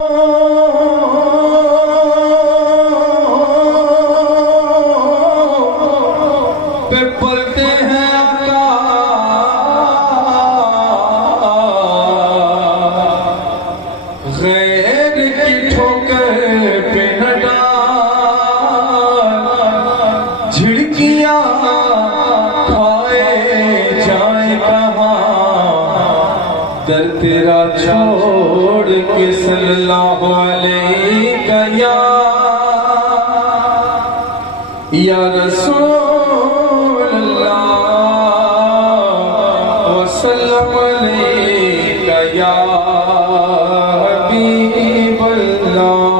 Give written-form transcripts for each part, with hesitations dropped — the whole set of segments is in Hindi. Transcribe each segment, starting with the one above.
पे पलते हैं गैर की ठोकर पे न डाल, झिड़कियां खाए जाए कहाँ, दर तेरा छोड़ के सल्लल्लाहु अलैहि या रसूल अल्लाह वसल्लम अलैका या हबीब अल्लाह।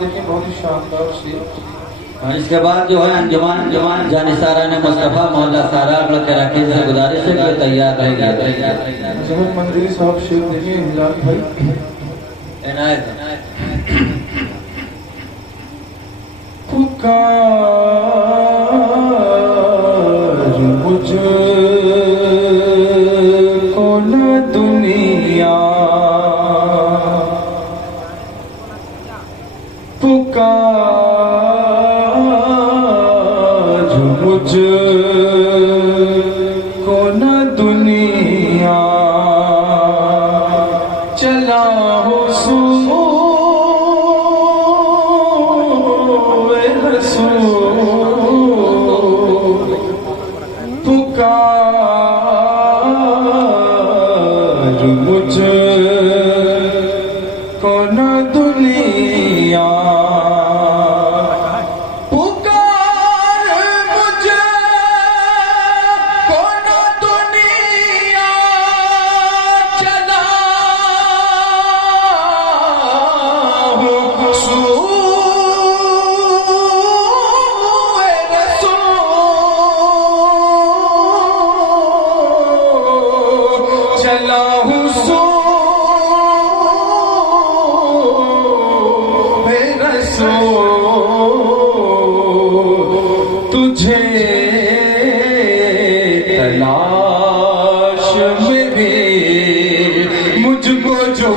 देखिए बहुत ही शानदार शेर। और इसके बाद जो है अंजुमन जानिसारा ने मुस्तफ़ा मोहल्ला सारा कराची से गुजारिश है कि तैयार रहेगा। जहर मंदिरी साहब शेर देखिए हिलाल भाई। पुकार मुझको न दुनिया, पुकार मुझको न दुनिया, चला हो पुकार मुझको न दुनिया, पुकार मुझको न दुनिया, चला तुझे तलाश मेरी, मुझको जो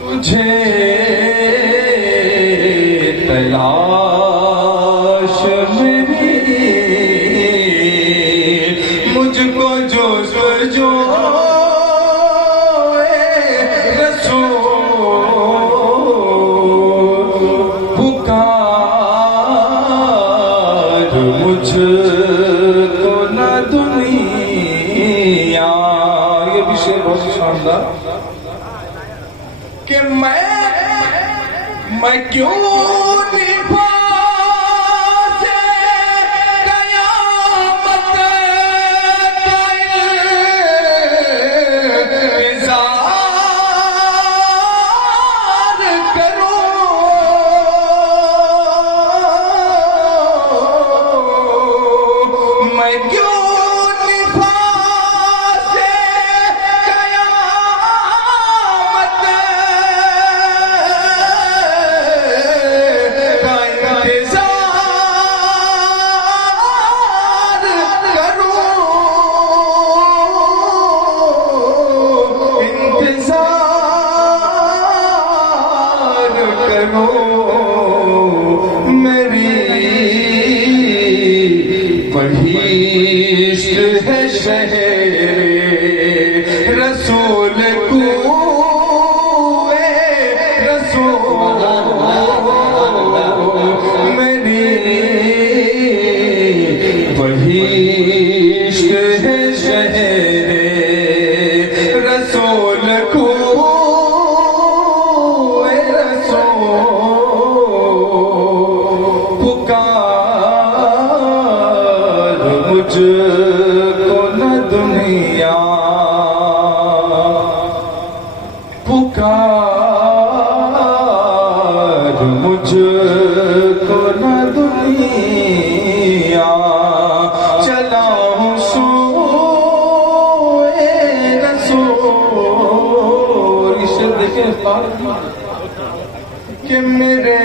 तुझे तलाश मेरी, मुझको जो मुझको न दुनिया। ये विषय बहुत शानदार कि मैं क्यों निभा से कयामत का इंतजार करूं, मैं क्यों निभा से कयामत का इंतजार करूं, इंतजार करूं। मेरी बहिश्त है शहर रसूल को, रसूल मेरी बहिश्त है शहर रसूल को, रसूल पुकार मुझको न दुनिया, पुकार मुझको न दुनिया, चला हूँ सोए रसूल। इसे देखे कि मेरे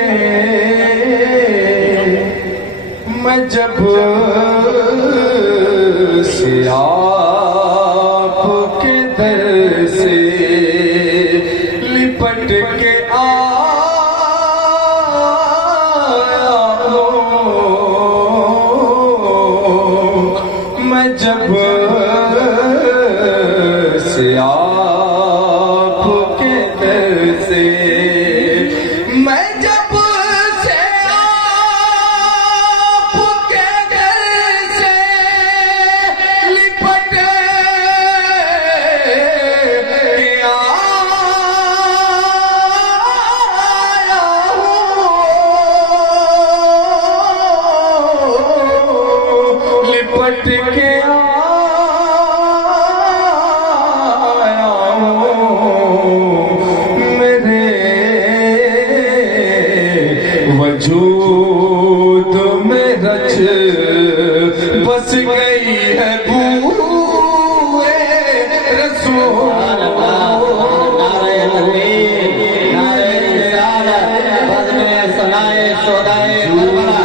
मैं जब से आपके दर से लिपट के आया हूँ, मैं जब से आपके दर से, मैं जब से आपके दर से लिपट के आया हूँ, लिपट के वजूद में रच बस गई है बूए रसूल। नारे तकबीर, नारे रिसालत, बज़्म में सनाए शोदाए करबला,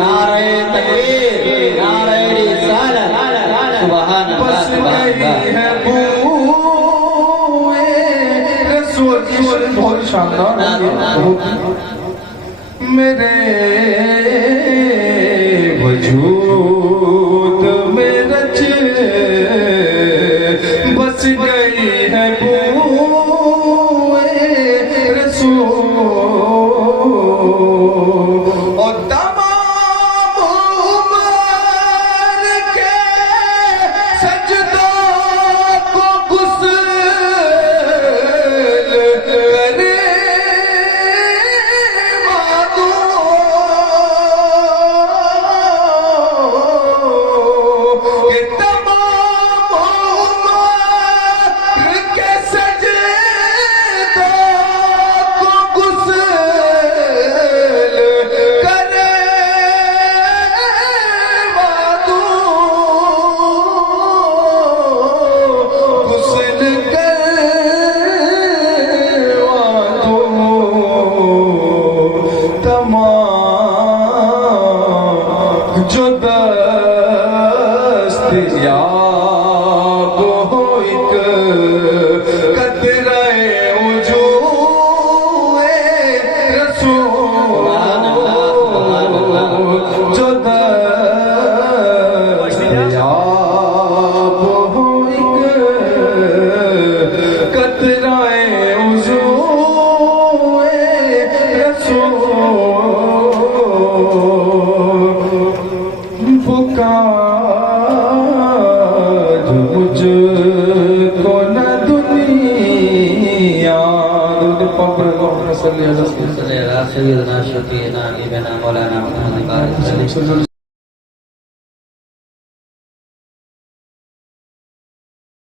नारे तकबीर, नारे रिसालत, सुभान अल्लाह, बस गई है बूए रसूल। बहुत शानदार है मेरे वजूद में रच बस गई है बूए रसूल। और तमाम उम्र के सजदों को गुस्ल करे जो दस्तयाब हो एक कतराए वजूए रसूल, जो दस्तयाब हो एक कतराए वजूए रसूल। पुकार मुझको न दुनिया पर सल्लल्लाहु अलैहि वसल्लम, सय्यदना शफीना नबीना मौलाना मुहम्मद।